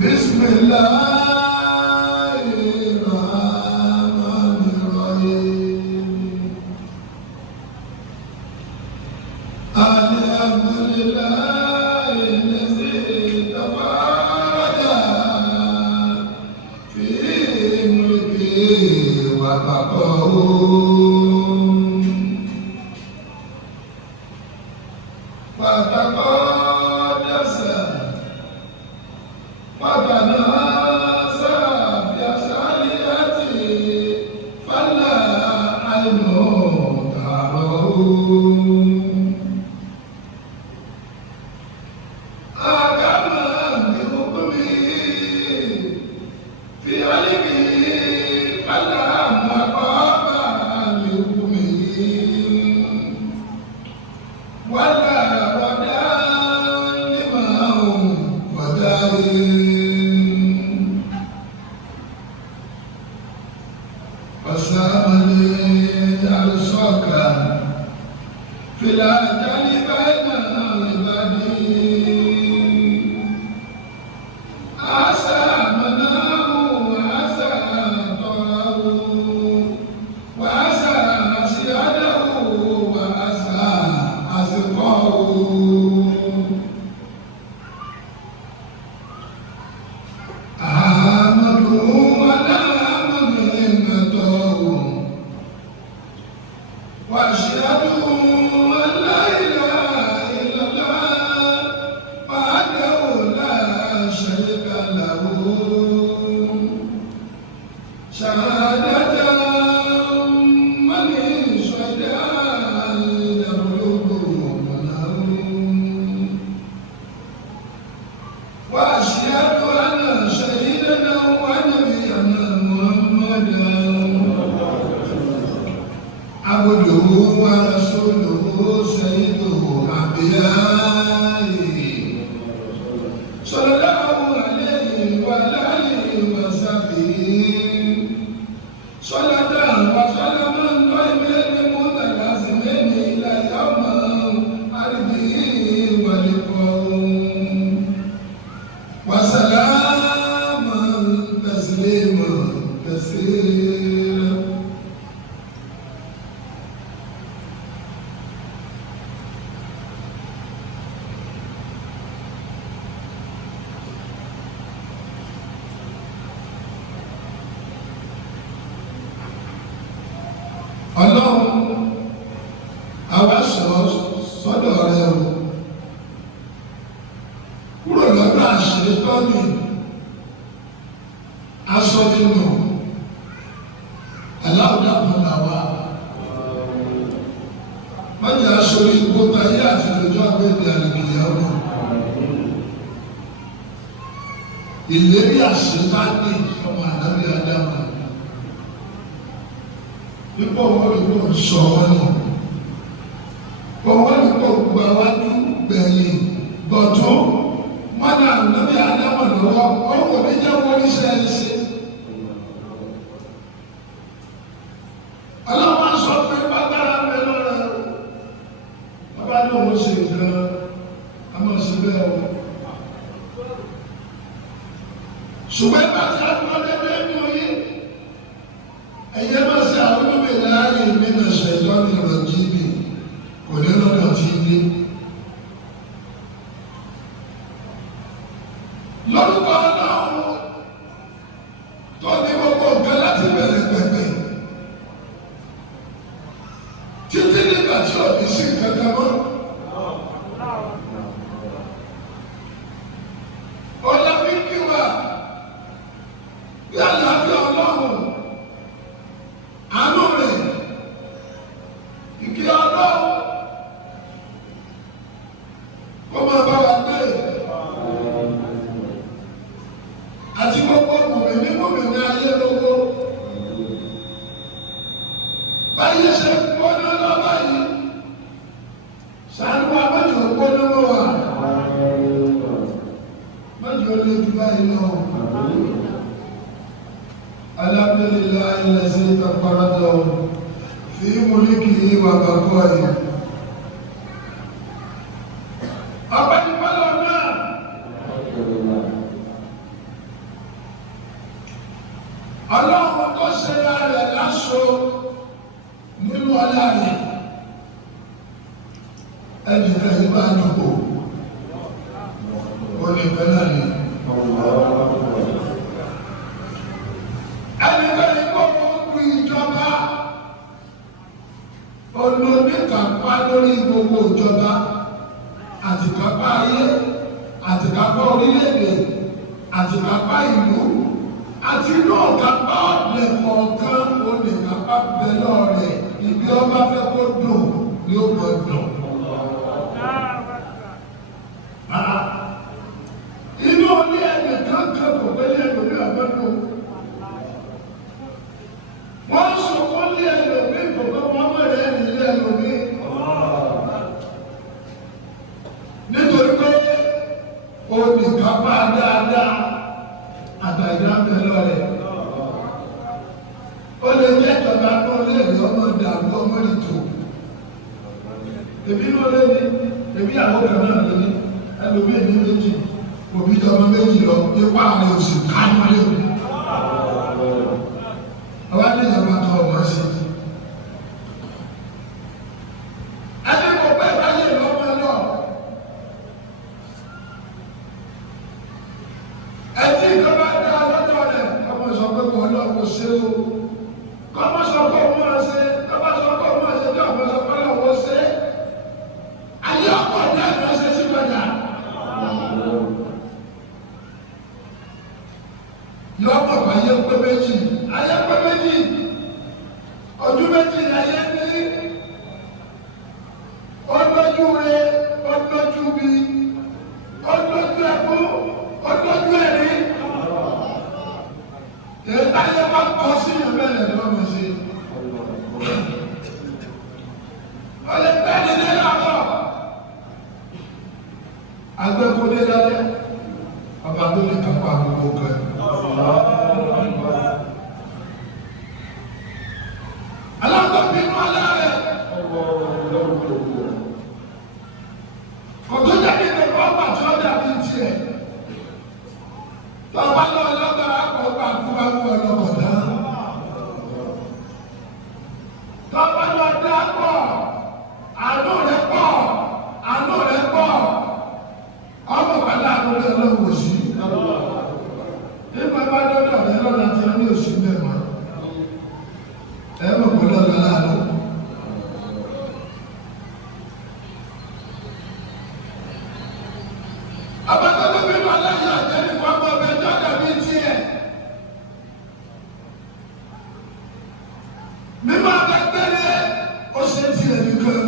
بسم الله الرحمن الرحيم الحمد لله الذي تفرد في ملكه وتقوم وتقدس وتناسى بأساليته فلا عين تراه أحكم بحكمه في علمه فلا مقام لحكمه ولا ودا لما وداه وسامني أرسلك في الأجل بين عبادي عسى مناه وعسى طره وعسى سياده وعسى أسقاه وأشهد أن لا إله إلا الله وحده لا شريك له شهادة من شهد يبلغ له وأشهد أن سيدنا ونبينا محمدا عبده ورسوله سيد الأنبياء صلى الله عليه وعلى آله وصحبه صلاة وسلاما دائمين متلازمين إلى يوم عرضه ولقائه وسلاما تسليما كثيرا. Ọlọ́run àwa sọ́dọ̀ rẹ o kúrò lọ́dọ̀ àṣetọ́ni aṣọ nínú aláwùdàpọ̀ làwà mọ́jà aṣọ ìgbó tayé àti lójú àgbẹ̀dẹ̀ àlùkìyà ọ̀nà ìlérí àṣetánì ọmọ àdábì Ádámù nípa wọn ni wọn sọ wọn nù wọn ni kò gba wájú gbẹ̀yìn gbọ̀tún wọn náà nàbí Ádámù lọ́wọ́ wọn kò ní jẹ́ wọn ní sẹ́yìnsì. ọlọ́wọ́n sọ pé bàbára mi lọ́rẹ̀ bàbá ní òun ṣe ìdán àmọ́ síbẹ̀ o ṣùgbọ́n bàtà àgbọ̀dẹ́ bẹ́ẹ̀ ní oyè ẹ̀yẹ́ máa ṣe àwọn olóògbé láàyè nínú ṣẹ̀dọ́ ní ọ̀rọ̀ jíìbì kò ní lọ́dọ̀ tí ń dé. lórúkọ Ọlọ́run tó ní gbogbo nǹkan láti bẹ̀rẹ̀ pẹ̀pẹ̀ títí nígbà tí òbí sí kankan mọ́. ọlọ́bí kí wà bí àlàáfíà Ọlọ́run àánú rẹ̀ ìkí Ọlọ́run kó máa bá wa gbé àti gbogbo mòmìnì ayé lówó báyìí ṣe gbóná lọ́wọ́ yìí ṣàánú abájọ gbóná wà májọ lè ju báyìí lọ. Alhamdulillahi allazi tafarrada fi mulkihi wa baqaihi. láàyè ẹnìkan yìí bá dùkò onífẹ́ náà ni ẹnìkan yìí kọ́ ọdún ìjọba olóníkàpá lórí gbogbo ìjọba àtìkápá ayé àtìkápá orílẹ̀-èdè àtìkápá ìlú àti inú ọ̀kápá ọ̀dẹ̀ kọ̀ọ̀kan oníkàpá bẹ̀lọ́ rẹ̀ ibi ọba fẹ́ kó dùn ni ó mọ̀ dùn. Inú orí ẹni kankan kò pẹ́lẹ́ ẹlòmí àgbẹ̀dùn. Wọ́n sọ wọ́n lé ẹlòmí kòkó wọ́n mọ̀rẹ́ ẹni lé ẹlòmí. Nítorí pé oníkàpá dáadáa àtàjà ń bẹ lọ́rẹ̀. Ó lè jẹ́ ìjọba tó lé ìlú ọmọ ìdàgbò ọmọ ìtò. Èmi ló lé ní, èmi àwọn kan náà lé ní, ẹlòmí èmi méjì, òbí tọmọ méjì lọ, ipá rẹ̀ òsì kánú lé mi. Àwọn àdéhùn máa tọ ọmọ sí. Ẹni kò pẹ́ báyé lọ́mọ náà. Ẹtí ìjọba dá lọ́dọ̀ rẹ̀, ọmọ sọ pé kò lọ́wọ́ ṣe o. Kọ́mọ sọ pé òun máa ṣe, kọ́mọ sọ pé òun máa ṣe, tí ọmọ sọ pé lọ́wọ́ ṣe. Ayé ọkọ̀ ní ẹ̀dọ́ ṣe sí gbọ̀dà. Yọ ọmọ ayé pé méjì, ayé pé méjì, ojú méjì ni ayé ní. Ọlọ́jú rẹ̀, ọlọ́jú bí, ọlọ́jú ẹ̀kú, ọlọ́jú ẹ̀rí. Èyí ayé bá kọ́ sí ìbẹ̀rẹ̀ lọ́mọ sí. Ọlẹ́ bẹ́ẹ̀ni ní lábọ̀. Agbẹ́kọ̀ọ́dé lálẹ́, ọba tó lè kápá gbogbo kan. Alákọ̀ọ́bínú alárẹ̀. Kò tó jẹ́ kí ẹ̀kọ́ ọgbà tí ó dàbí tiẹ̀. Tọ́ba lọ lọ́gbàrá kọ̀ ọgbà kú bá wú ọlọ́kọ̀dá. Tọ́ba lọ dá pọ̀, àánú rẹ̀ pọ̀, àánú rẹ̀ pọ̀. Ọmọ padà àánú rẹ̀ lọ́wọ́ sí. Nígbà bá dọ́dọ̀ rẹ̀ lọ́la tí wọ́n ní oṣù mẹ́wàá. Ẹ mọ̀ pé lọ́la láàánú. Abájọ́ bí wọ́n aláyé àjẹ́ni kan mọ́ ọbẹ̀ jọ́dọ̀ bí tiẹ̀. Mímọ́ akẹ́gbẹ́lẹ́ ó ṣe tiẹ̀ nìkan.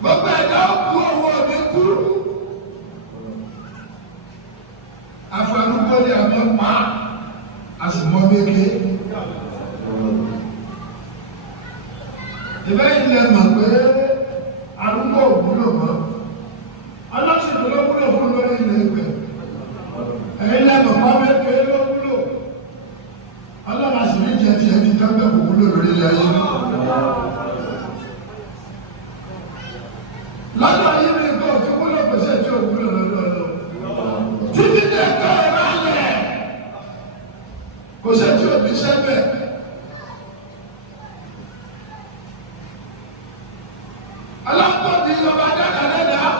Gbogbo ẹ̀dá kú owó òní kú. Afẹ́rúgbó ni àmì pa àsìmọ́ méke. Ìbẹ́ ilẹ̀ mọ̀ pé arúgbó òwúlò mọ́. Ọlọ́sìnkú ló wúlò fún lórí ilẹ̀ ìgbẹ́. Ẹ̀yin lẹ́mọ̀ pa méke ló wúlò. Ọlọ́run àsìrí jẹ ti ẹni tọ́gbẹ́ kò wúlò lórí ilẹ̀ ayé. Lọ́dọ̀ ayé mi nǹkan òtún wúlò kò ṣe tí ò wúlò lọ́dọ̀ ọ̀dọ̀. Títí dé ẹ̀kọ́ ẹ̀rọ alẹ̀. Kò ṣe tí ò ní sẹ́bẹ̀. Alákọ̀ọ́bí ọba dáadáa lẹ́dàá.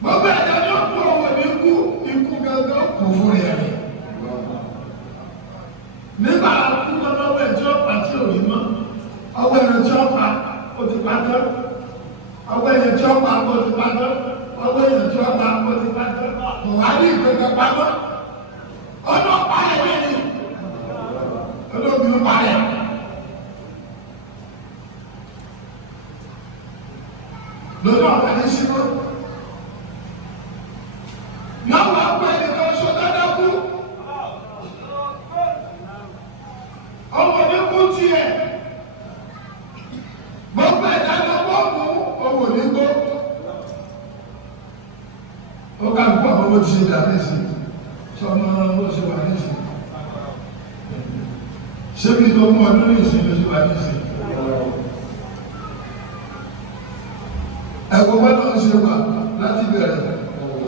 Gbogbo ẹ̀dá ní ọ̀pọ̀ owó ní ikú gángan kò fún rẹ̀ rẹ̀. Nígbà kú lọ́wọ́ ẹ̀ tí ó pa tí ò rí mọ́. Ọwọ́ ẹ̀rọ tí ó pa ó ti pa tán. Ọwọ́ ẹ̀yẹ tí ó pa ó ti pa tán. Ọwọ́ ẹ̀yẹ tí ó pa ó ti pa tán. Kò wá ní ìgbẹ́gbẹ́ pamọ́. Ọlọ́pàá ẹ̀rẹ́ ni. Olóògbé ó parẹ́. Lọ́dọ̀ ọ̀gá ní sínú. Yọ̀ọ́ wá pé ẹnìkan ṣọ dáadáa kú. Ọmọ ní kú tiẹ̀. Gbogbo ẹ̀dá ló wọ́n mú owó ní gbó. Ó ká gbogbo àwọn owó ti ṣe dàbí sí. Ṣé ọmọ owó ṣe wà ní ìsìn? Ṣé bí tó mú ọdún ní ìsìn ló ṣe wà ní ìsìn? Ẹ̀wọ̀n wọ́n náà ṣe wà láti bẹ̀rẹ̀.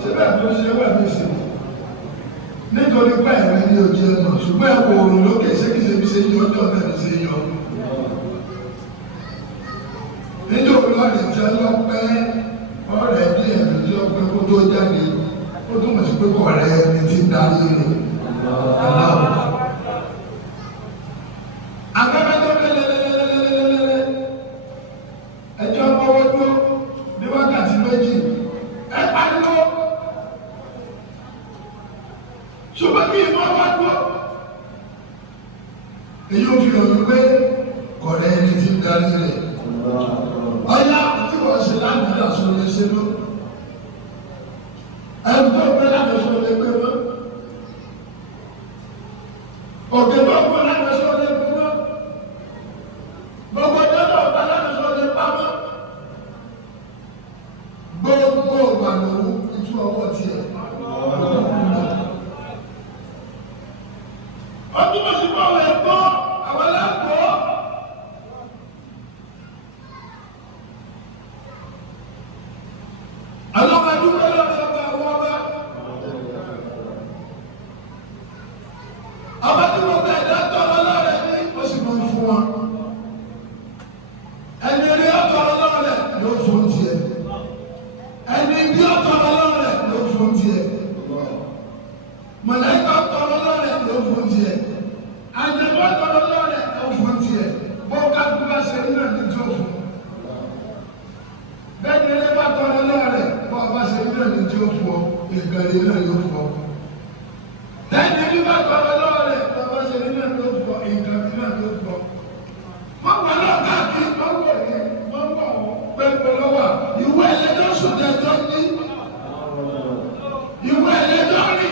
Ṣé bẹ́ẹ̀ ló ṣe wà ní ìsìn? nítorí pé ẹ̀rí ní ojú ẹ̀ náà ṣùgbọ́n ẹ̀kọ́ òòrùn lókè ṣékìṣe bí ṣe yọ ọjọ́ náà ní ṣe yọ. nítorí ọ̀rẹ́ tí ọlọ́pẹ́ ọ̀rẹ́ bí ẹ̀rí tí ọpẹ́ kó tó jáde ó túmọ̀ sí pé kọ̀ rẹ̀ ẹni tí ń darí rẹ̀. Agbẹ́bẹ́ tó lélẹ́lẹ́lẹ́lẹ́lẹ́lẹ́ ẹjọ́ gbọ́wọ́ dúró ní wákàtí méjì ẹ pariwo ṣùgbọ́n kí ìmọ̀ wá dúró èyí ò fi hàn wípé kọ̀rẹ́ ẹni tí ń darí rẹ̀ ọ̀yá tí wọ́n ṣe láti aṣọ lè ṣe ló ẹni tó gbé láti aṣọ lè gbé mọ́ òkè tó gbé láti aṣọ lè gbé mọ́ gbogbo ọjọ́ tó gbé láti aṣọ lè pamọ́ gbogbo ìgbà lòun ìtú ọwọ́ tiẹ̀. ọdún mọ̀ sí bọ́ọ̀lù ẹ̀gbọ́ àwọn ẹlẹ́gbọ́. àwọn ọmọ ẹdúgbò lọ́wọ́ ọba àwọn ọba. ọba tí mo bẹ̀ ẹ̀dá tọrọ lọ́rẹ̀ ní oṣù mọ̀ fún wọn. ẹni rí ọ̀tọ̀rọ̀ lọ́rẹ̀ yóò fún tiẹ̀. ẹni bí ọ̀tọ̀rọ̀ lọ́rẹ̀ yóò fún tiẹ̀. mọ̀lẹ́kọ̀ ọ̀tọ̀rọ̀ lọ́rẹ̀ yóò fún tiẹ̀. àjẹmọ́ ọ̀tọ̀rọ̀ lọ́rẹ̀ yóò fún tiẹ̀. bọ́ọ̀ká tó bá ṣe nínú ẹni tó fún. bẹ́ẹ̀ ni ilé bá tọrọ lọ́rẹ̀ bọ́ọ̀ bá ṣe nínú ẹni tó fún ọ ìgbàlè náà yóò fún ọ. bẹ́ẹ̀ ni ilé bá tọrọ lọ́rẹ̀ bọ́ọ̀ bá ṣe nínú ẹni tó fún ọ ìgbàlè náà yóò fún ọ. mọ̀pọ̀ náà káàkiri mọ̀pọ̀ ní mọ̀pọ̀ pẹ̀lú lọ́wọ́ ìwé ẹlẹ́jọ́ sùdẹ̀jọ́ ní ìwé ẹlẹ́jọ́ ní.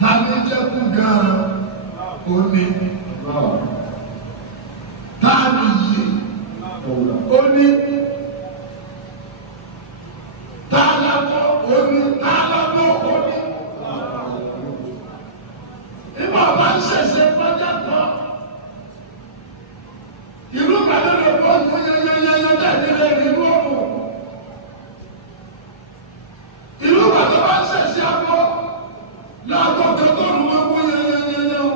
Tani jẹ́kú gan-an òní. Tani yìí òní. Tálàbọ̀ òní. Tálàbọ̀ òní. Ìgbà bá ń ṣẹ̀ṣẹ̀ kọjá kan. Ìlú kàdé lè bọ́ fún yẹyẹyẹyẹ jáde lè rí lóòrùn. Ìlú kàdé bá ń ṣẹ̀ṣẹ̀ abọ́. Láàbọ̀ kẹ́kọ̀ọ́ ló máa wó yẹyẹyẹyẹ o.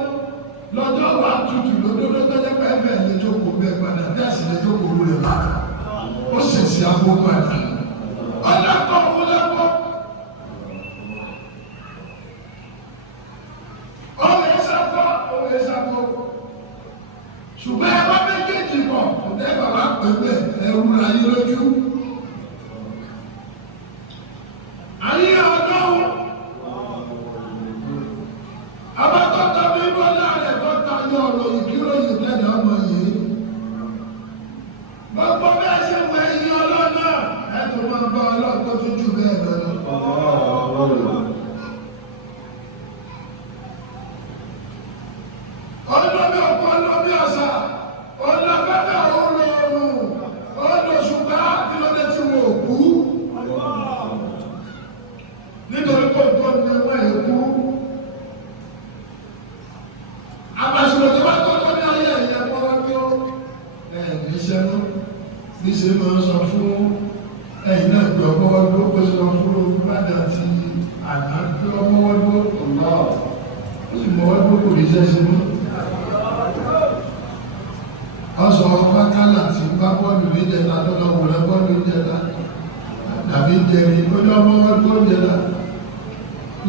Lọ́jọ́ wa tutù lódodo tọ́jú pé ẹ̀fẹ̀ lè jókòó bẹ́ẹ̀ padà bí àṣì lè jókòó lórí ẹ̀ padà. Ó ṣẹ̀ṣẹ̀ abọ́ padà. Ọlọ́kọ̀ ó lẹ́kọ̀ọ́. Ṣùgbọ́n ẹ bá méjèèjì pọ̀ ọ̀dẹ́ bàbá pẹ̀lú ẹ̀rù ayé lójú. Àníyàn ọjọ́ wo? Abákọ́tà mi bọ́lá rẹ̀ kọ́ta yọ ọ̀rọ̀ ìkíròyìn tẹ́lẹ̀ ọmọ yìí. Gbogbo bẹ́ẹ̀ ṣe wọ ẹyin ọlọ́nà ẹ̀ tó máa bá ọlọ́gbọ́n tó jù bẹ́ẹ̀ lọ. Olómi ọ̀pọ̀ olómi ọ̀sà, olófẹ́fẹ́ olóòrùn, olóṣùgbà kí ló dé tí wọ́n kú. Nítorí pé òtún ní wọ́n lè kú. Àbàṣùrò tí wọ́n tọ́jọ́ ní ayé ẹ̀yẹ pọ́wọ́ tó níṣẹ́ mú. Níṣẹ́ máa ń sọ fún ẹ̀yìn náà gbé ọmọwọ́ tó kó sọ fún olùbádà àti àná gbé ọmọwọ́ tó ọ̀lá. Ó sì mọ̀wọ́ tó kò ní ṣẹ́ṣẹ́ mú. Ọsọ pákálà tí bá bọ́ọ̀lù níjẹta tó lọ wò lọ bọ́ọ̀lù níjẹta tàbí jẹrin ó ní ọmọ wọn tó jẹta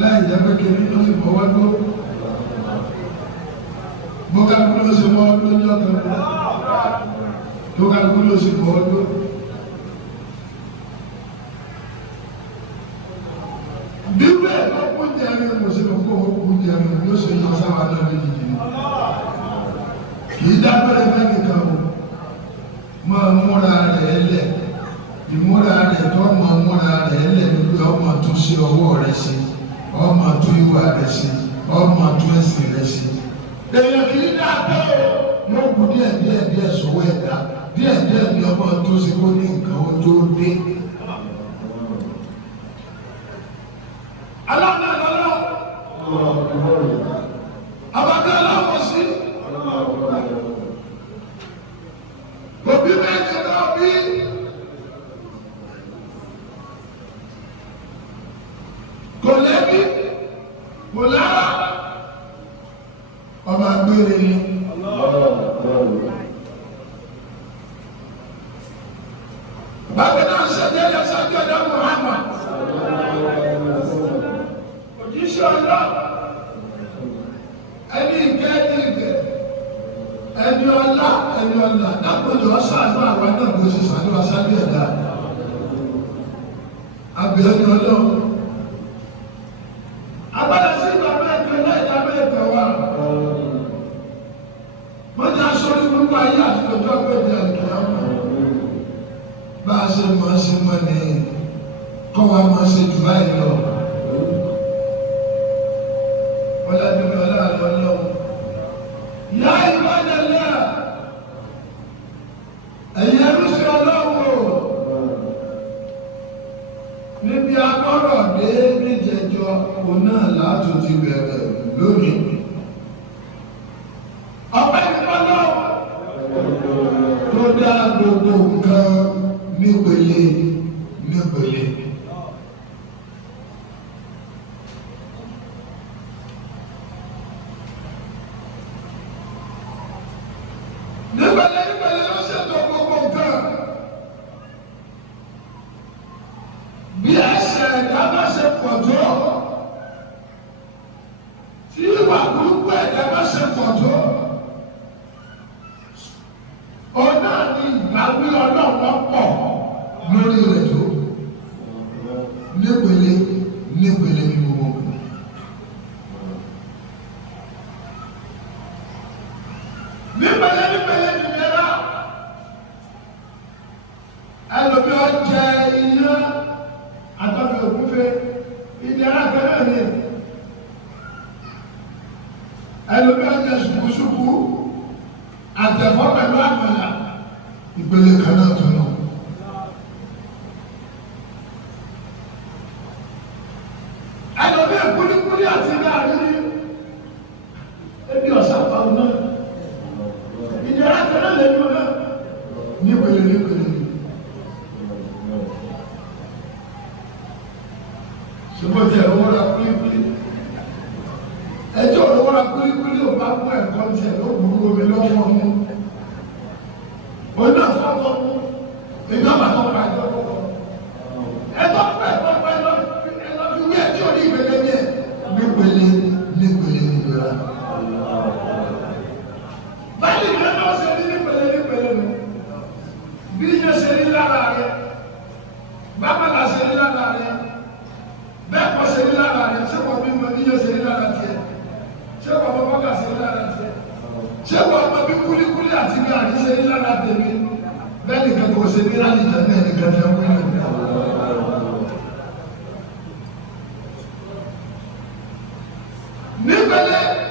láì jẹ́ pé kiri ó sì mọ́ wọn tó bókàlùkù ló sì mọ́ wọn tó ní ọ̀kan bókàlùkù ló sì mọ́ wọn tó. Bíbélì ẹ̀kọ́ kún jẹrin mo sì mọ̀ kó kún jẹrin yóò sì yọ sáwà náà lójijì kì í dábẹ́rẹ́ mẹ́nìkan o máa múra rẹ̀ lẹ̀ ìmúra rẹ̀ tó máa múra rẹ̀ lẹ̀ nígbà ọmọ tún sí ọwọ́ rẹ̀ sí ọmọ tún ìwà rẹ̀ sí ọmọ tún ẹ̀sìn rẹ̀ sí. èèyàn kì í dábẹ́ o wọ́n kú díẹ̀ sọ́wọ́ ẹ̀dá díẹ̀ ní ọmọ tó ṣe kó ní nǹkan ó tó dé. alábẹ́ lọ́lọ́ abájá aláwọ̀ sí. Òbí méjì náà bí ọmọ agbére ni. báwo náà ṣe dé ẹsẹ̀ gbẹdẹ Muhammad òjíṣẹ́ ọlọ́ ẹni ìkẹ́ ẹni ọlá dápòjọ ṣáàdúrà àwọn náà bó ṣe ṣàdúrà ṣáàdú ẹ̀dá àbẹ̀ ẹni ọlọ́run agbára sí ìgbà mẹ́ẹ̀kẹ́ láìdá mẹ́ẹ̀kẹ́ wà wọ́n ti aṣọ ní gbogbo ayé àti ọjọ́ pẹ̀lú àìkẹ́ ọmọ bá a ṣe mọ́ ní kọ́ wa mọ́ ṣe jù báyìí lọ wọ́n láti ní ọlá àlọ́ ọlọ́run yá ìbádẹ́lẹ́ ẹ̀yẹ rúṣẹ́ ọlọ́run o níbi agbọ́rọ̀ dé níjẹjọ òun náà látò ti bẹ̀rẹ̀ lónìí ọpẹ́ ìpọ́nlọ́ tó dá gbogbo nǹkan nípele nípele. nípele ló ṣètò gbogbo nǹkan bí ẹsẹ̀ ẹ̀dá bá ṣe pọ̀ tó tí ìwà burúkú ẹ̀dá bá ṣe pọ̀ tó ọ̀nà ni ìgbàgbé ọlọ́wọ́ pọ̀ lórí rẹ̀ tó nípele ní gbogbo nǹkan. nípele nìyẹra ẹlòmí ọjẹ iná àtọ́bí òkúfe ìdẹ́rà kẹ́rẹ́ ni ẹlòmí ọjẹ ṣùkúṣùkú àtẹ̀fọ́ pẹ̀lú àmàlà ìpele kan náà tó náà. ẹlòmí kúlíkúlí àti gàrí ebi ọ̀sán pàwọn náà ìdẹ́rà kẹ́rẹ́ lẹ́nu náà nípele ṣùgbọ́n tí ẹ̀rọ wọ́n ra kúlíkúlí ẹjọ́ ọ̀rọ̀ wọ́n ra kúlíkúlí ò bá mú ẹ̀kọ́ tí ẹ̀ ló burú omi lọ́wọ́ mú òun náà fọ́kọ́ mú ìgbà bàtọ́ pa ẹjọ́ fọ́kọ́ ẹjọ́ pẹ̀ pẹ́pẹ́ lọ fi wí ẹjọ́ ní ìpele ní ẹ̀ nípele nígbèrà báyìí ìgbà náà ṣe ní nípele nù bí iye ṣe ní lára rẹ bábàlà ṣe ní lára rẹ bẹ́ẹ̀ kọ́ ṣe ní lára rẹ ṣé wọ́n bí wọn iye ṣe ní lára tiẹ̀ ṣé wọ́n bọ́ bọ́gà ṣe ní lára tiẹ̀ ṣé wọ́n mọ bí kúlíkúlí àti gàrí ṣe ní lára tèmi bẹ́ẹ̀ nìkan kò ṣe ní láti jẹ́ bẹ́ẹ̀ nìkan fẹ́ wọ́n yẹn.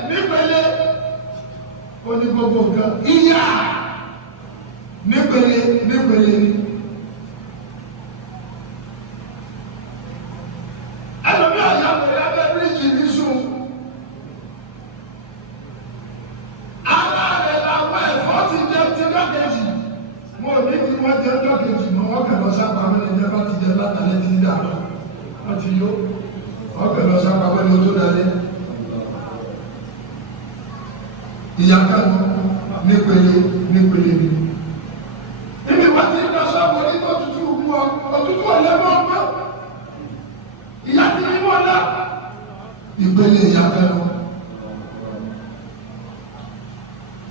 nípele ó ní gbogbo nǹkan ìyá nípele ni. ẹlòmí àyàwòrán abẹ́ bíríjì ní sùn ara rẹ̀ làwọn ẹ̀fọ́ ti jẹ́ ti lọ́kẹ̀jì wọn ò ní kí wọ́n jẹ́ lọ́kẹ̀jì mọ́ wọ́n kẹ̀ lọ sápá mẹ́rin jẹ́ bá ti jẹ́ látàlẹ́ ti dà wọ́n ti yó wọ́n kẹ̀ lọ sápá mẹ́rin tó dalẹ́ ìyàtọ̀ nípele ni. ibi wọ́n ti lọ sọ́ọ̀bù ní òtútù wú ọ òtútù ọ̀lẹ́mọ̀ ọgbọ́n ìyá ti ní wọ́n náà ìpele ìyàtọ̀ lọ.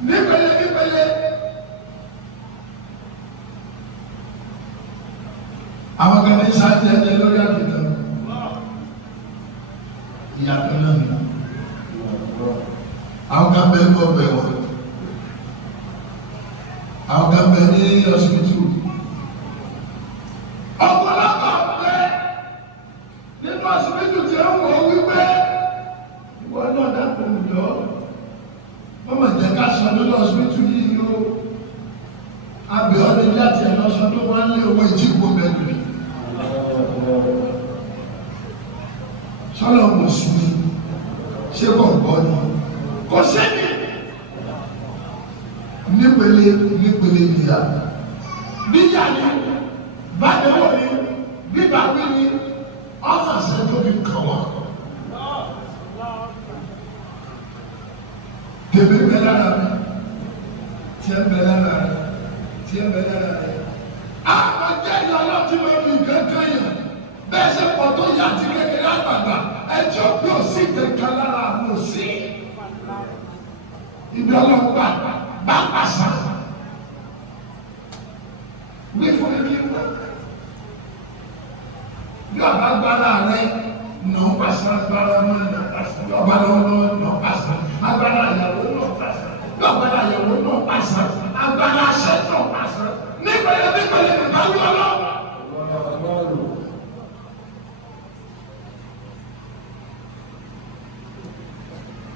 nípele àwọn kan ní sáájú ẹ̀jẹ̀ lórí àkìtàn ìyàtọ̀ náà ni àwọn kan bẹ ń bọ̀ bẹ̀ wọ́n àwọn kan bẹ ní ọsibítù ọ̀pọ̀lọpọ̀ pé nínú ọsibítù tí ó wọ̀ wípé ìwọ náà dàpọ̀ òjò wọ́n mọ̀ jẹ́ ká sọ nínú ọsibítù yìí yóò abẹ́ ọ́nà láti ẹ̀ lọ́sọ tó wá lé owó ìjìgbó mẹ́rin sọ́lọ́ mọ̀ sí ni ṣé kò gbọ́ ni kò sẹ́ni nípele níyà níyà ni bàdéwò ni bíbáwí ni ọmọ àṣẹjọ fi kàn wá tèmi bẹ lára mi tiẹ̀ bẹ lára rẹ tiẹ̀ bẹ lára rẹ. àwọn jẹ́ ìyàlọ́ tí wọ́n fi kankan yàn bẹ́ẹ̀ ṣe pọ̀ tó yà àti kékeré àgbàgbà ẹjọ́ bí ò sí kankan lára àwọn òsì ibi ọlọ́gbà bá pàṣà wí fún mi kí n bá bí ọba gbára rẹ nà ọ pàṣà gbára mọ́ nà pàṣà bí ọba lọ́wọ́ nà pàṣà agbára ìyàwó nà pàṣà bí ọba ìyàwó nà pàṣà agbára aṣẹ nà pàṣà nígbàlẹ́ nígbà wí ọlọ́wọ́.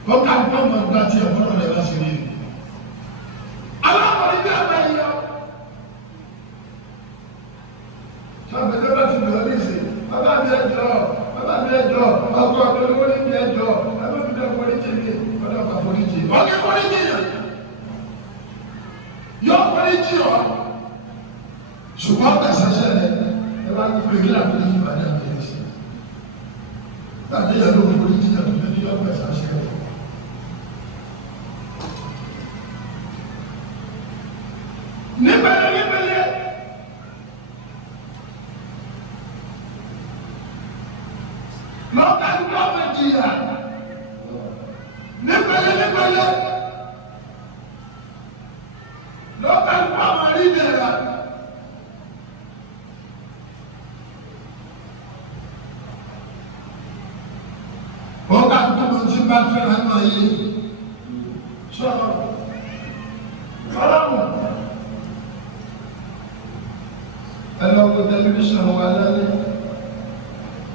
ó ká gbọ́ ọmọ ìgbà tí ọ̀pọ̀lọpọ̀ rẹ̀ bá ṣe rí i. alákọ̀ọ́ni bí ọba yìí yọ. sọ́bẹ̀dẹ́ bá ti bẹ̀rẹ̀ ní ìsìn bàbá mi ẹjọ́ ọkọ̀ mi olówó ní mi ẹjọ́ ẹgbẹ́ mi dẹ́ foríjì mi ọdún ọkọ̀ foríjì. ọ̀gẹ́ foríjì yẹn yọ foríjì ọ ṣùgbọ́n gbèsè rẹ̀ ẹ bá ń fi ìgbìlá mi ní ìbàdàn àti ẹ̀sìn. láti yẹ ló foríjì yẹn tó ní yọ gbèsè rẹ̀. níbẹ̀lẹ̀ lọ́kà ń gbọ́ ọmọ jìyà níbẹ̀lẹ̀ lọ́kà ń gbọ́ ọmọ rí nìyà ọ̀gá gbọ́dọ̀ tí bá fẹ́ràn náà yé sọ̀rọ̀ fọlọ́mù. ẹlọ́gbọ́ tẹlifíṣàn wà lálẹ́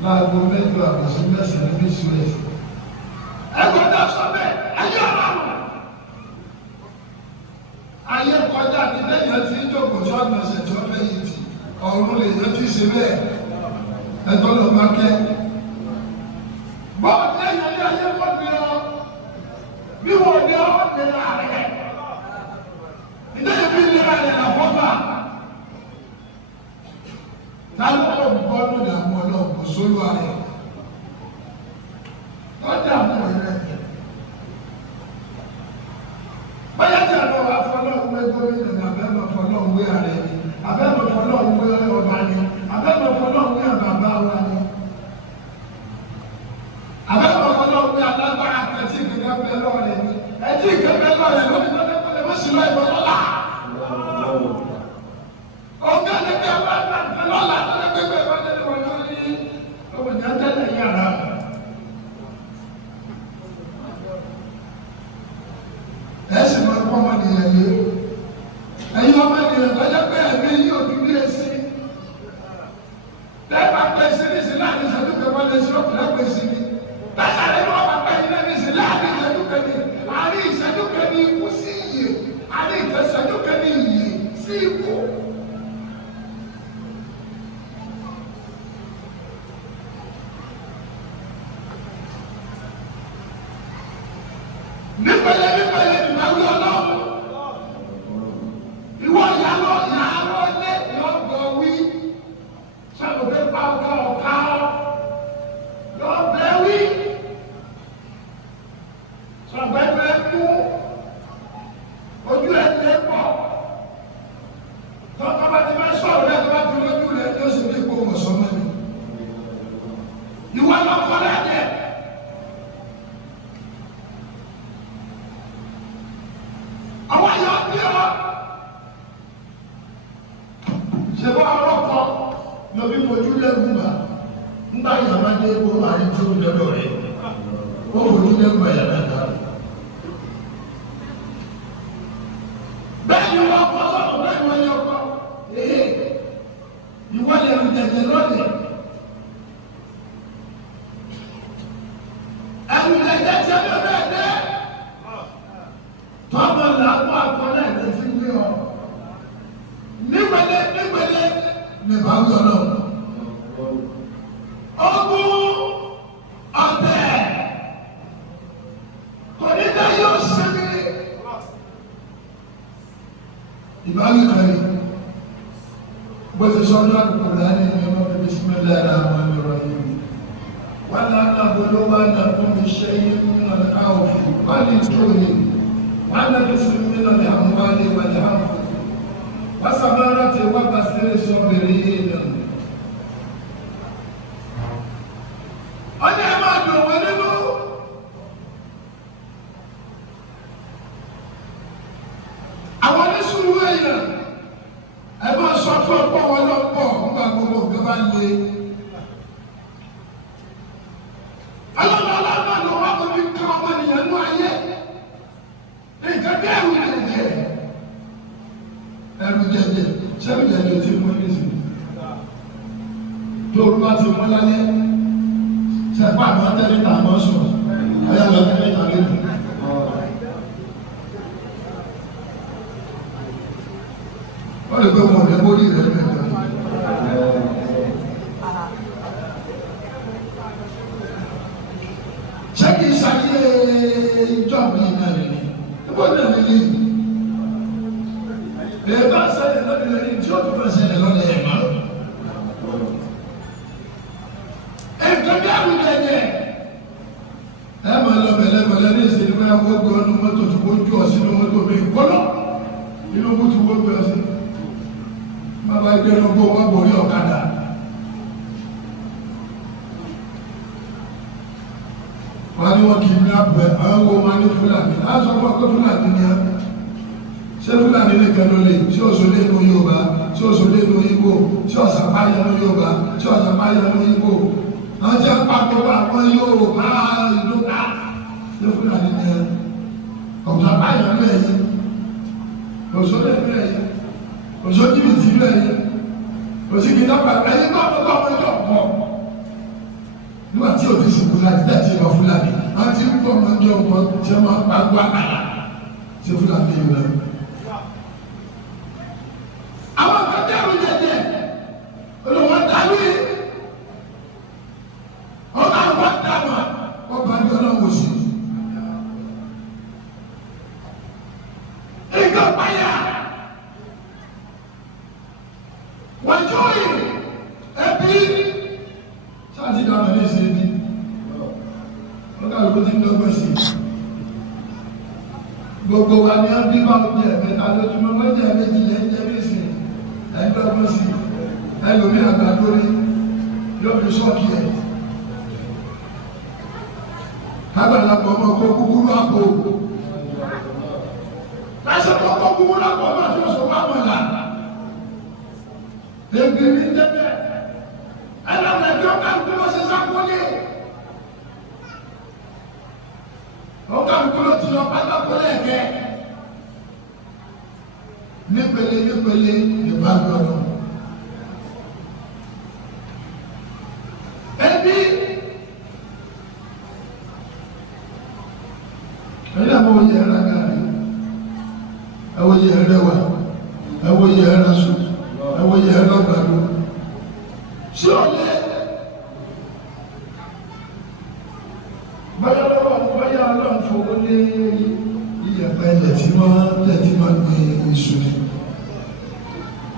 láàgbọ́ mẹ́jọ àbòsí mẹ́sàn-án ní Suez. ẹgbẹ́ta sọ bẹ́ẹ̀ ayé ọlọ́run ayé kọjá ní lẹ́yìn tí ìjókòó tí wọ́n gbọ̀nsẹ̀ tí wọ́n fẹ́ yìí tì ọ̀run lè yẹn ti ṣe bẹ́ẹ̀ ẹ̀tọ́ ló máa kẹ́. bọ́ọ̀ lẹ́yìn ní ayé wọ́n ní ọ bí wọ́n ní ọ ní ààrẹ ìdẹ́yẹ bí ní ààrẹ àfọ́fà. táwọn ọlọ́gbọ́n ló dààmú ọlọ́gbọ́n sólú ààrẹ wọ́n dààmú ọ̀rẹ́ rẹ̀. báyà tí a lọ wá fọlọ́wé gómìnà ní abẹ́mọ̀ fọlọ́wé ààrẹ ni abẹ́mọ̀ fọlọ́wé ọba ni abẹ́mọ̀ fọlọ́wé àbàbà wa ni abẹ́mọ̀ fọlọ́wé alágbára kẹtí ìgbẹ́gbẹ́ bẹ́ẹ̀ lọ́ọ̀rẹ́ ni ẹtí ìgbẹ́gbẹ́ lọ́ọ̀rẹ́ lóbi tó dé kọ́lé wọ́n sì lọ ìbọn lọ́la. ọ̀gá ni kí a bá gbà lọ́la tó dé gbẹgbẹ́ bá dé wọn lórí ọmọ ìyá tẹ́lẹ̀ yàrá. ẹsẹ̀ máa kọ́ ọmọ nìyẹn yé ẹ̀yin ọmọ nìyẹn lọ́jọ́ pé ẹ̀mí yóò dùn ní èsì lẹ́ẹ̀bà pé sírísì láti ìṣẹ́dúkẹ́ wọn lè ṣọ́ọ̀bù lẹ́pẹ́ sí ni lẹ́sàrẹ́ ni wọ́n bá pẹ́ yín lẹ́ni sí láàrin ìṣẹ́dúkẹ́ ni àárín ìṣẹ́dúkẹ́ ni ikú sí iyè àárín ìṣẹ́dúkẹ́ ni iyè sí ikú. nípele nípele ìnáwó ọlọ́run ìwọ ìyàwó ìyàwó lé lọ́gbọ̀ wí sọ̀rọ̀ pa ọ̀gá ọ̀ká lọ́gbẹ̀ wí sọ̀gbẹ́ pé kú ojú ẹ̀ lé pọ̀ tọ́kọ́ bá ti máa sọ̀rọ̀ rẹ̀ tó bá ti lójú rẹ̀ tó sì ní kó wọ̀ sọ́mọ́ ni ìwọ lọ́kọ́ rẹ̀ dẹ̀. àwọn ayọ̀ bí ọ ṣe bá ọ̀rọ̀ kọ lóbi fojú lẹ́gùn bá nígbà yàrá dé kó máa ní tó lọ́dọ̀ rẹ̀ ó fojú lẹ́gùn bá yàrá dá. bẹ́ẹ̀ ni wọ́n kọ́ sọ́kùn bẹ́ẹ̀ ni wọ́n yọ kọ́ ìwọ lè rìn jẹjẹ lónìí ẹ̀rù jẹjẹ tí a bẹ bẹ́ẹ̀ dẹ́ tọ́mọ làwọn akọ́lẹ̀ ló fi gbé ọ nígbẹ̀lẹ̀ nígbà wíwọ náà ogun ọ̀tẹ̀ kò ní dá yóò sinmi ìbáwí kan yìí bó ti sọ ní àkókò rẹ̀ ní ìmọ̀ bíbí símẹ́lẹ̀ ara àwọn ọmọ yìí wọ́n náà náà bolo wà náà fún mi ṣe yín nínú ọ̀nà òfin wọ́n ní tó yìí. والعنف وثمرة وبشر الصابرين. ọ̀nà ẹ̀ máa dùn wọ́n nínú. àwọn oníṣòwò èèyàn ẹ máa sọ fún ọ̀pọ̀ wọn lọ́pọ̀ nígbà gbogbo nǹkan bá le. ọlọ́lọ́lọ́ náà ló wá kó fi ká ọmọ nìyẹn nú ayé. nǹkan bí ẹrù jẹjẹ ẹrù jẹjẹ sẹ́rù jẹjẹ ti mú ní sùn. tó o bá ti mú lálẹ́ sẹ́pà àwọn tẹ́lẹ̀ tà mọ́ sùn ọ̀yà lọ tẹ́lẹ̀ tà lé dùn. wọ́n lè gbé wọn ọ̀dẹ́ bórí rẹ̀ mẹ́ta. ṣé kìí ṣayé ìjọ mi náà rẹ̀ ni wọ́n náà lè lè lè bá ṣẹlẹ̀ lọ́dún lẹ́yìn tí ó tún fẹ́ ṣẹlẹ̀ lọ́dún ẹ̀ mọ́. ẹ̀ka bí àwùjọ yẹ ẹ máa lọ bẹ̀lẹ́bẹ̀lẹ́ ní ìṣèlú bẹ́ẹ̀ wọ́n gbé ọdún mọ́tò tó kó jù ọ sínú mọ́tò mi gbọ́dọ̀ inú mọ́tò wọ́n gbé ọ sí. Bàbá ẹgbẹ́ ló gbó wọ́n borí ọ̀kadà. Wọ́n ní wọ́n kì í ní abẹ́ àwọn wo máa ní Fúlàní. Á sọ fún ọkọ Fúlàní ni á. Ṣé Fúlàní nìkan ló lè? Ṣé òṣèlú inú Yorùbá? Ṣé òṣèlú inú Ìgbò? Ṣé ọ̀sàpáyà inú Yorùbá? Ṣé ọ̀sàpáyà inú Ìgbò? Àwọn tí a pa gbogbo àwọn Yorùbá ìlú ká. Ṣé Fúlàní ni á? Ọ̀sàpáyà inú ẹ̀yìn. Òṣèlú inú ẹ̀yìn. Òṣòdì mi ti lé yẹn, òṣìkì dábàá ẹ̀yìn náà ló bá wọn jọ pọ̀. Nígbà tí o ti sùn Fúlàní, láti ìwà Fúlàní, wọ́n ti ń bọ̀ máa ń jọ pọ̀ tí wọ́n máa pa gbọ́ àkàrà ṣé Fúlàní yìí lọ. Àwọn kan dé àrùn jẹjẹ, olùwọ́n dàlú yìí, ọ̀gá àwọn dàmà, wọ́n bá ń jọ náà wò sí. Ìgbà pààyà. Wàjọ́yì ẹbí sáàtì dáná ní ìṣe bí wọ́n ká lóko tí ń dọ́gbọ́n sí gbogbo wa ní ọdún bá ń jẹ ẹ̀mẹ́ta lójúmọ́ wọ́n jẹ méjì lẹ́yìn jẹ́ ní ìsìn ẹ̀ńdọ́gbọ́n sí ẹlòmí àgbàdo rí yóò fi sọ́ọ̀kì ẹ̀ kágbàlagbọ̀ ọmọ kó kúkúrú àpò láṣẹ tó kó kúkúrú àpò ọmọ àti oṣù pàmòlà. Ebiri ndebe, ẹnna nàbí ọkà nkúlọ sísá kúlẹ̀, ọkà nkúlọ tí lọ pátá kúlẹ̀ kẹ, nípele nípa gbọdọ̀. Ẹbí, ẹ̀yin àwọn oyè ẹ̀rọ gàrí, ẹ̀wọ̀ oyè ẹ̀rọ wà, ẹ̀wọ̀ oyè ẹ̀rọ sùn. Ẹwọ́ yẹ lọ́gbàdo ṣé ọ̀lẹ́ báyọ̀ lọ́wọ́ báyọ̀ ọlọ́run fowó ní iyẹ̀pẹ̀ ilẹ̀ tí wọ́n gbé iṣu ni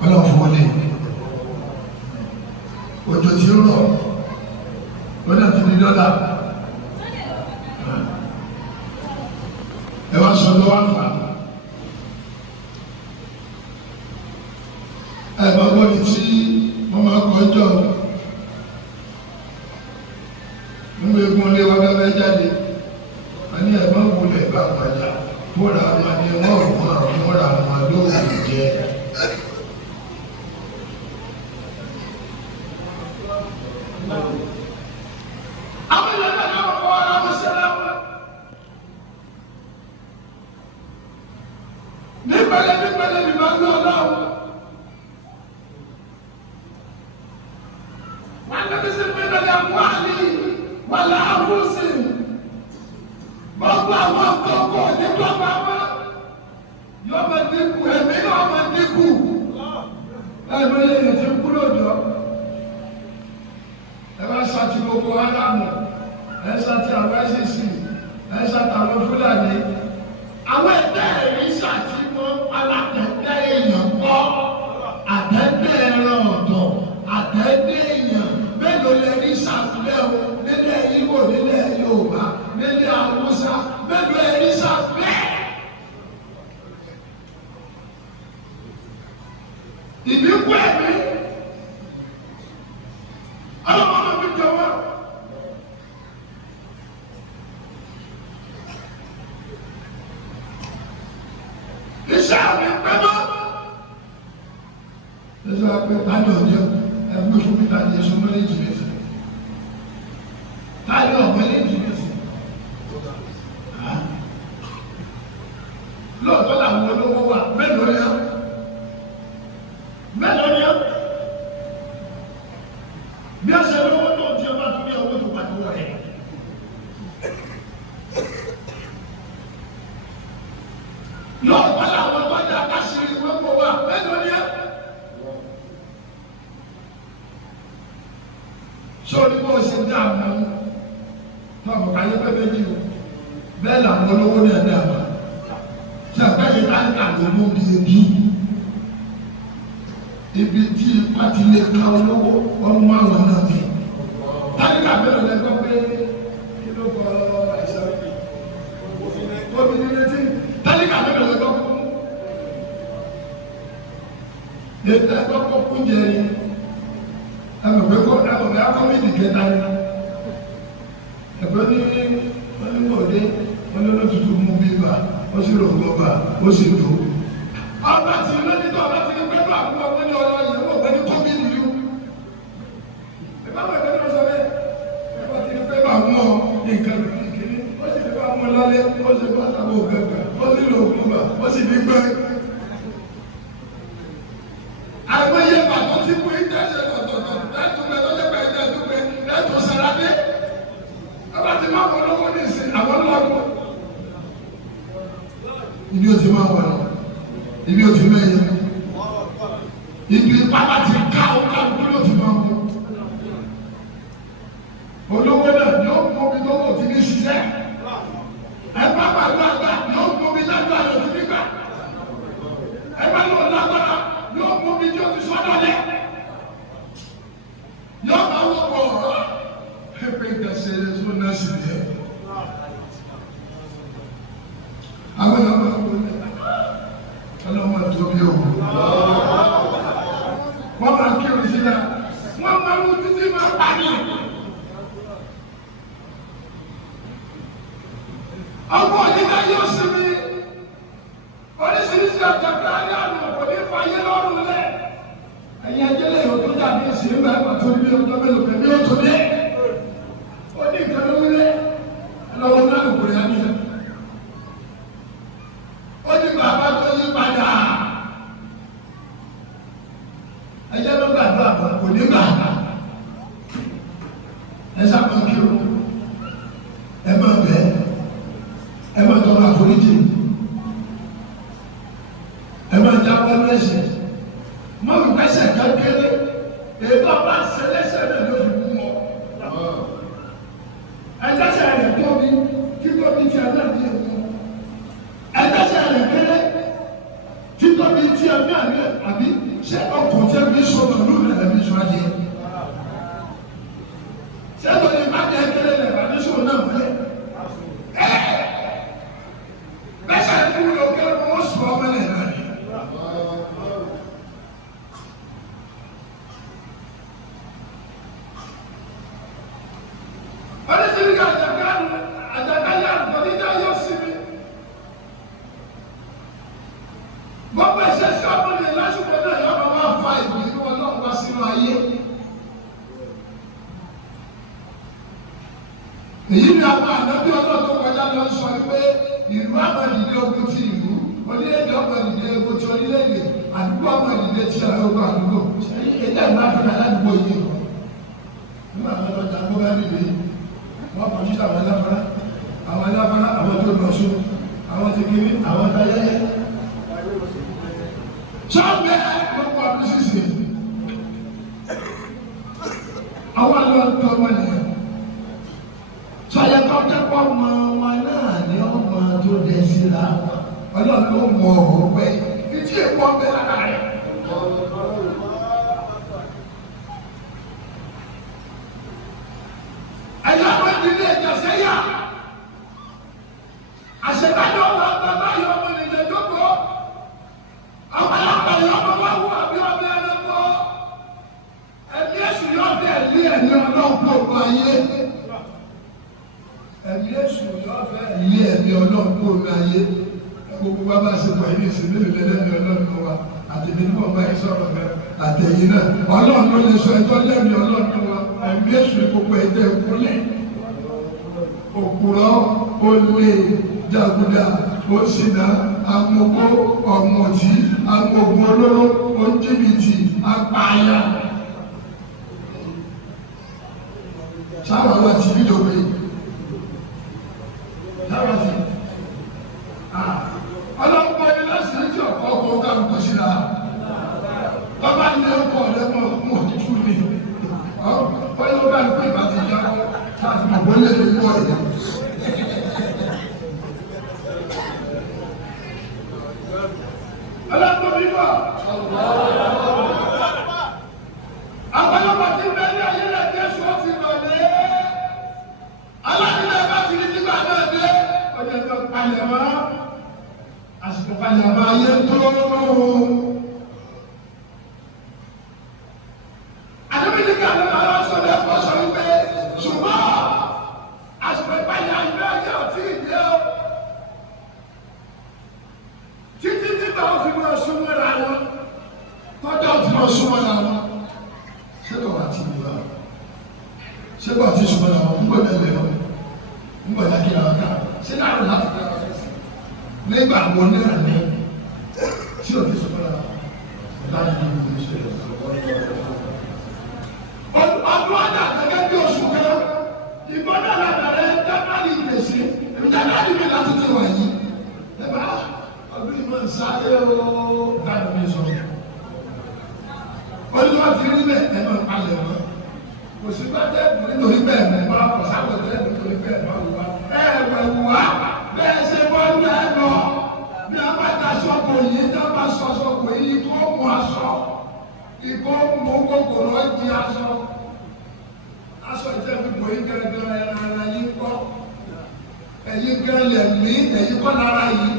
ọlọ́run fowó ní òjò tí ó rọ̀ lọ́dà tí ní dọ́là ẹ wá sọ lọ́wọ́ àfà. Ẹ̀gbọ́n ní tí wọ́n máa kọjọ́ nínú egun lé wọn bẹ́ẹ̀ jáde wọ́n ní ẹ̀gbọ́n wulẹ̀ bá pàjá fúnra wọn ni wọ́n fún àwọn fúnra wọn lóògùn jẹ. Àwọn ìlànà náà kọ́ ara wọn ṣẹlẹ̀ wọn. Nípele ni máa ń lọ ọlọ́run. Wàlá àwùsì gbogbo àwọn àkókò nípa bàbá yóò máa dínkù ẹ̀mí yóò máa dínkù ẹ̀mí yẹn ti kú lójó ẹ bá ṣàtì gbogbo aláàmù ẹ ṣàtì àwọn ẹ̀sìsì ẹ ṣàtì àwọn Fúlàní àwọn ẹgbẹ́ ẹ̀rí ṣàtì mọ́ alátẹ̀tẹ̀ èèyàn kọ́ àtẹ̀tẹ̀ ẹran ọ̀dọ̀ àtẹ̀tẹ̀ èèyàn mélòó lè ní ṣàtúlẹ̀ o nílẹ̀ Ìgbò nílẹ̀ Yorùbá nílẹ̀ Haúsá mélòó lè ní ṣàtúlẹ̀. ìdínkù ẹ̀mí ọlọ́mọ mi jọ̀wọ́. Iṣẹ́ àmì pẹ́mọ́. Iṣẹ́ àmì tani ọ̀jọ́ ẹgbẹ́ fún mi tani ẹ̀ṣọ́ mọ́lẹ́ ìjìnlẹ̀ sí. Tani ọ̀mọ́lẹ́ ìjìnlẹ̀ sí. Lọ́ọ̀tọ́ làwọn olówó wà mélòó ni á? Mélòó ni á? Bí a ṣe lówó tó ti ọba tó ní owó tó pàtó wọ̀ ẹ̀. Lọ́ọ̀tọ́ làwọn ọmọdé akáṣírí wọ́pọ̀ wà mélòó ni á? Sọ́ọ́ni bó ṣe dá àwọn ọmọ tó àbọ̀ káyé pẹ́ méjì o. Bẹ́ẹ̀ làwọn olówó ní ẹ̀dá àbá. Ṣé àgbáyé láńkà ló mú bí ebi? Ibi tí ipa ti lè ka olówó wọ́n mú àwọn náà bí. Táníkà bẹ̀rẹ̀ lẹ́gbọ́n pé kí ló kọ ẹ̀ṣẹ̀ rẹ̀? Obìnrin létí. Táníkà bẹ̀rẹ̀ lẹ́gbọ́n pé ètò ẹ̀gbọ́n kó kún jẹ ni. Ẹ̀mọ̀gbẹ́ akọ́mìdì kẹta ni. Ẹ̀gbọ́n ní wọ́n ní wọ́ọ̀dé wọ́n ní olótùtù mú bí gbà ó sì rò gbọ́gbà ó sì dùn. Ọba tí ilé nítorí ọba tí ní pẹ́lú àbúrò ọmọ ní ọ̀rọ̀ ìyẹ̀wò ọ̀gbẹ́ ní kọ́mìdì yìí. Ìbáwọ̀ ẹ̀gbẹ́ náà sọ bẹ́ẹ̀. Ẹ̀gbà tí ní pẹ́lú àbúrò nǹkan kìíní ó sì fi bá ọmọ lọ́lé ó sì bá àtàwọn ògbẹ́gbẹ́ ó sì lò gbọ́gbà ó sì ní gbẹ́. Àgbẹ̀yẹ pàtó ti mú ìtẹ́sẹ̀ tọ̀tọ̀tọ̀ látúgbẹ́ tó jẹ́ pẹ́ ìtẹ́dúgbẹ́ lẹ́tọ̀ sàrádé. Ọba ti máa wọ lọ́wọ́ ní ìsìn àwọn lọ́wọ́. Ibi o ti máa wà lọ, ibi o ti máa yẹ, ibi pápá ti ká o ká o kúrò ti máa mú. Olówó náà yóò mú omi tó wò tí ní ṣiṣẹ́. Ẹ pápá gbàgbà yóò mú omi lágbà yóò ti nígbà. Ẹ bá lọ lágbára yóò mú omi tí o ti sọ́dọ̀ lẹ̀. Yóò máa wọ ọ̀rọ̀. Ẹ pé ìtẹ̀sẹ̀ ẹ̀ tó náà sì yẹ. Àwọn ọmọ ọlọ́mọ tó bí o. Wọ́n máa kí o sí náà. Wọ́n máa mú títí máa pàdé. Ọgbọ́n òyìnbá yóò sinmi. Oríṣiríṣi àjàkà ayé àná kò ní fàyè lọ́rùn lẹ̀. Ẹ̀yin ẹjẹ́lẹ̀ yóò tó dàbí ìsìn nígbà pàtó bí ọjọ́ mélòó kan ní oṣù dé. Ó ní nǹkan ló wílé. Ẹlọ́wọ́ náà ló kúrẹ́ á nílẹ̀. Ó ní bàbá tó yí padà. Ẹjẹ́ ló gbàdúrà kan kò ní gbà. Ẹ sábà kí o. Ẹ máa bẹ̀ ẹ́. Ẹ máa tọrọ àforíjì. Ẹ máa jáwọ́ lẹ́sẹ̀. Mọ́mí pẹ́sẹ̀ kékeré. Ètò ọba ṣẹlẹ́sẹ̀ náà ló fi kú mọ́. Ẹ̀dẹ́sẹ̀ rẹ̀ tóbi títóbi tí a náà ní èkó. Ẹ̀dẹ́sẹ̀ rẹ̀ kéré títóbi tí a náà ní àbí ṣé ọkọ̀ tẹ́ fi sọ̀rọ̀ lórí rẹ̀ fi sọ ayé. Ṣé lórí ìbàdí kéré rẹ̀ bá ní sọ̀rọ̀ náà mọ́lẹ̀? Bẹ́sẹ̀ kúrò lókè wọ́n sọ ọmọ ẹ̀ náà ni. Àjàkáyà àgbọ̀díjà yóò sinmi. Gbogbo ẹ̀ṣẹ̀ sí ọmọ ní lásìkò náà yóò máa fa ìbínú Ọlọ́run wá sínú ayé. Èyí ni àwọn ànábì Ọlọ́run tó kọjá lọ sọ pé ìlú àmọ̀dìdé ogun ti ìlú, orílẹ̀-èdè àmọ̀dìdé ogun ti orílẹ̀-èdè, àdúgbò àmọ̀dìdé ti ogun àdúgbò. Ẹ̀dá ìlú Áfíríkà ládùúgbò yìí. Nígbà tó lọ jà gbọ́dọ̀ níbi wọ́n kọjú sí àwọn aláfárá, àwọn tó lọ sún, àwọn ti kiri, àwọn tayẹyẹ. Sọ́ọ̀bẹ lọ́pọ̀ àbí sísè. Àwọn àlọ́ tó wọ́n nìyẹn. Sọ̀yẹ́ kọ́ kẹ́kọ̀ọ́ mọ wọn náà ní ọmọ tó dẹ̀ sí la. Ọlọ́run ló mọ ọ̀rọ̀ pé ìdí èkó ọbẹ̀ lára rẹ̀. Ẹ̀yà wọ́n ti ní ẹ̀jẹ̀ sẹ́yà. Àṣetàjọ́ wọn bàbá yọ ọmọ nìyẹn jókòó. Àwọn aláǹgbá yọ ọmọ wa wú àbí ọbẹ̀ rẹ̀. ṣe pọ̀ yìí sí nílùú lẹ́lẹ́mí ọlọ́run wa àtẹ̀mí ní wọ́n bá yín sọ̀rọ̀ náà àtẹ̀yìn náà ọlọ́run ló lè sọ ẹjọ́ lẹ́mí ọlọ́run wa ẹ̀mí èṣù gbogbo ẹ̀jẹ̀ ìkúlẹ̀ òpùrọ̀ olè jàgùdà òṣìnà amọ̀kó ọ̀mọ̀tí agbógun olóró oníjìbìtì apààyàn sáwọn àwọn àti ìdòwe sáwọn àti ọlọ́pàá ẹni láti létí ọ̀kọ́ ọkọ̀ kálukú síra ọba ilé ọkọ̀ rẹ̀ mọ̀ títú ni ọyọ́ kálukú ìbàdí ìyá láti mọ̀ bó lè lè wọ́ ẹ̀. ọlọ́pàá bíbọ̀ àpọ̀lọpọ̀ tí bẹ́ẹ̀ ní ayé rẹ̀ Jésù ó ti lọ lé aláàbílẹ̀ bá ti ní nígbà náà dé ọjọ́ ìjọ palẹ̀ mọ́ àsìkò palẹ̀ mọ́ ayé tó àdébìnrin ló máa sọ̀rọ̀ ẹ̀fọ́ sọ wípé ṣùgbọ́n àsìkò ìpalẹ̀ ayé ọ̀tí ìdí ọ́ títí nígbà ó fi máa súnmọ́ ra wọn tọ́jọ́ ó fi máa súnmọ́ ra wọn ṣẹ́gbọ̀n wà tí ìlú náà ṣẹ́gbọ̀n àti súnmọ́ ra wọn ń gbọ́dọ̀ lè lọ ń gbọ́dọ̀ kí ara ká ṣé láàrín láti ká nígbà wo náà ní tí ò fi súnmọ́ ra wọn láti ní ìlú ìṣẹ̀lẹ̀ ọdún ọjà gẹ́gẹ́ bí oṣù kan ìbọn náà lábẹ̀rẹ̀ jábàlì ìgbèsè jábàlì mi láti ti wà yìí ẹ̀bá ọdún ìmọ̀ ìsáré ooo dáadáa mi sọ olùwà ti rí bẹ́ẹ̀ ẹ̀ máa palẹ̀ wọn kò sí pátẹ́ nítorí bẹ́ẹ̀ mọ̀ wá kò sáwọ́tẹ́ nítorí bẹ́ẹ̀ mọ̀ wá wẹ̀ wá bẹ́ẹ̀ ṣe bọ́ ń bẹ́ẹ̀ lọ bí a bá da sọ́kò yìí tá a bá sọ sọ́kò yìí kó mú aṣọ ìkó mú kòkòrò di aṣọ ìjẹ́ fi bòyí gẹ́gẹ́ ara yìí kọ́ ẹ̀yìn gẹ́lẹ̀ mí ẹ̀yìn kọ́ lára yìí.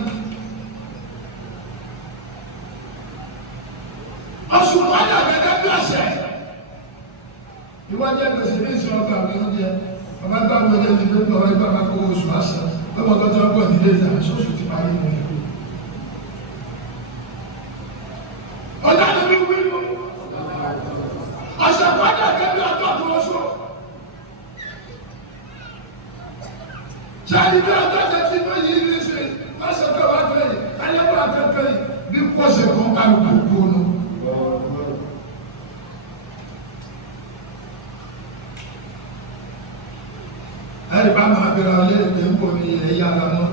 oṣù wáyà gẹ́gẹ́ bí ọ̀sẹ̀ ìwádìí ẹgbẹ̀sẹ̀ ní ìṣẹ́ ọgbà àwọn oúnjẹ bàbá gbà wọ́n jẹ́ ti gbé bàbá ìgbà máa kó oṣù àṣà lọ́wọ́ tó tọ́ pọ̀ nílé ìjà ìṣọ́ṣù ti parí mọ́ ìlú. ọjà ni wí wí wú ọ̀sẹ̀ wáyà gẹ́gẹ́ bí ọjọ́ tó oṣù. Ṣáàyí bí ọjọ́ tẹ ti mọ yìí ní ṣe lọ́sẹ̀ tó wá fẹ́ yìí ayélujára akẹ́kọ̀ọ́ yìí bí pọ̀ṣẹ̀ kan kálukú gbónú. Ẹ̀rí bá máa bẹ̀rẹ̀ ọlẹ́ ìgbẹ́ ń bọ̀ ní ẹ̀yà ara mọ́.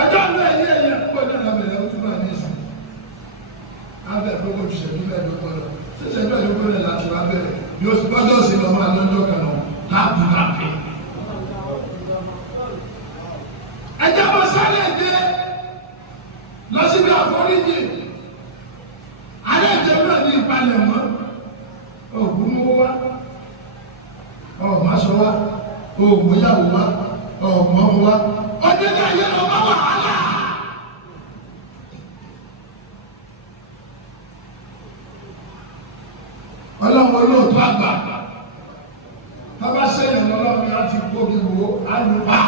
Ọjọ́ náà ẹ̀yẹ ẹ̀yẹ ń bọ̀ náà lábẹ̀rẹ̀ ó túbọ̀ ní ìsìn. Abẹ́ gbogbo ìṣẹ̀lú bẹ́ẹ̀ ló kọ́ lọ. Ṣíṣẹ́ bẹ́ẹ̀ ló kọ́ lẹ̀ láti wá bẹ̀rẹ̀. Bí ó sì gbọ́dọ̀ sí lọ́mọ alọ́jọ́ kan náà láàbù láàfin. Ẹjẹ́ bọ́ sáré ẹ̀jẹ̀ lọ síbi àforíjì. Alẹ́ ẹ̀jẹ̀ náà ní ìpalẹ̀mọ́. Ògùn mú wá. Ọ̀mọ́sọ wá. Ògbóyàwó wá. Ọ̀mọ́ wá. Ọdẹ ní ayé lọ bá wàhálà. Ọlọ́run olóòtú àgbà. Bàbá sẹ́yìn ọlọ́run láti gbógi wo àlùbá.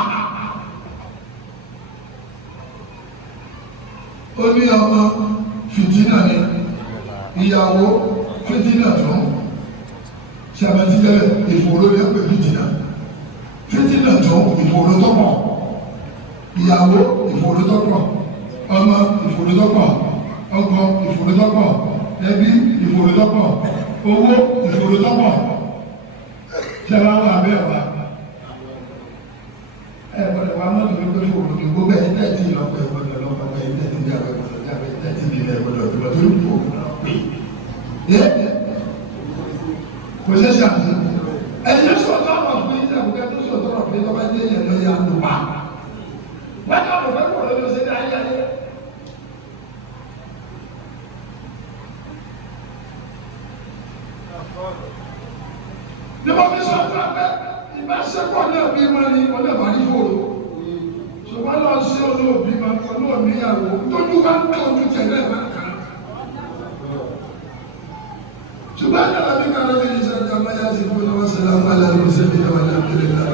Ó ní ọmọ fìtínà ni ìyàwó fìtínà tún ṣàbẹ̀tí bẹ́ẹ̀ ìfòòró ní ẹgbẹ́ fìtínà tún ìfòòró tọ́pọ̀ ìyàwó ìfòòró tọ́pọ̀ ọmọ ìfòòró tọ́pọ̀ ọkọ ìfòòró tọ́pọ̀ ẹbí ìfòòró tọ́pọ̀ owó ìfòòró tọ́pọ̀ ṣẹlá wà bẹ́ẹ̀ wá gbọ́dọ̀ wá mọ́tò ló pé fòòró ní gbogbo ẹ̀ tẹ́tí lọ́pọ̀ ẹ̀gbọ́dọ̀ lọ́pọ̀ ẹ̀ tẹ́tí bí àwọn tẹ́tí bí ẹ̀gbọ́dọ̀ tó ń tó pè é kò ṣe ṣàmì ẹ̀yẹ sọ̀tọ̀ ọ̀rọ̀ pé ìjàmbá tó sọ̀tọ̀ ọ̀rọ̀ pé lọ́wọ́ ẹ̀dẹ́ yẹn lọ́yà ló pa wọ́n tó ọ̀rọ̀ fẹ́ kọ̀ lọ́wọ́ ṣe ní ayé ayé. ní wọ́n fi sọ fún abẹ́ ìbáṣepọ̀ náà bí wọ́n ní wọ́n lè wà ní fòrò ṣùgbọ́n lọ sí olóòbí máa ń kọ́ olóòníyàwó tójú bá ń tó ojú tẹ̀lé ẹ̀ máa kà á. ṣùgbọ́n àjàlá bí kan lọ́wọ́ yìí sẹ́ńtà máa yá sí fún ọlọ́wọ́ sẹ́lá fún alẹ́ àlùmọ́sẹ́ bí wọ́n lè ń tẹ̀lé náà.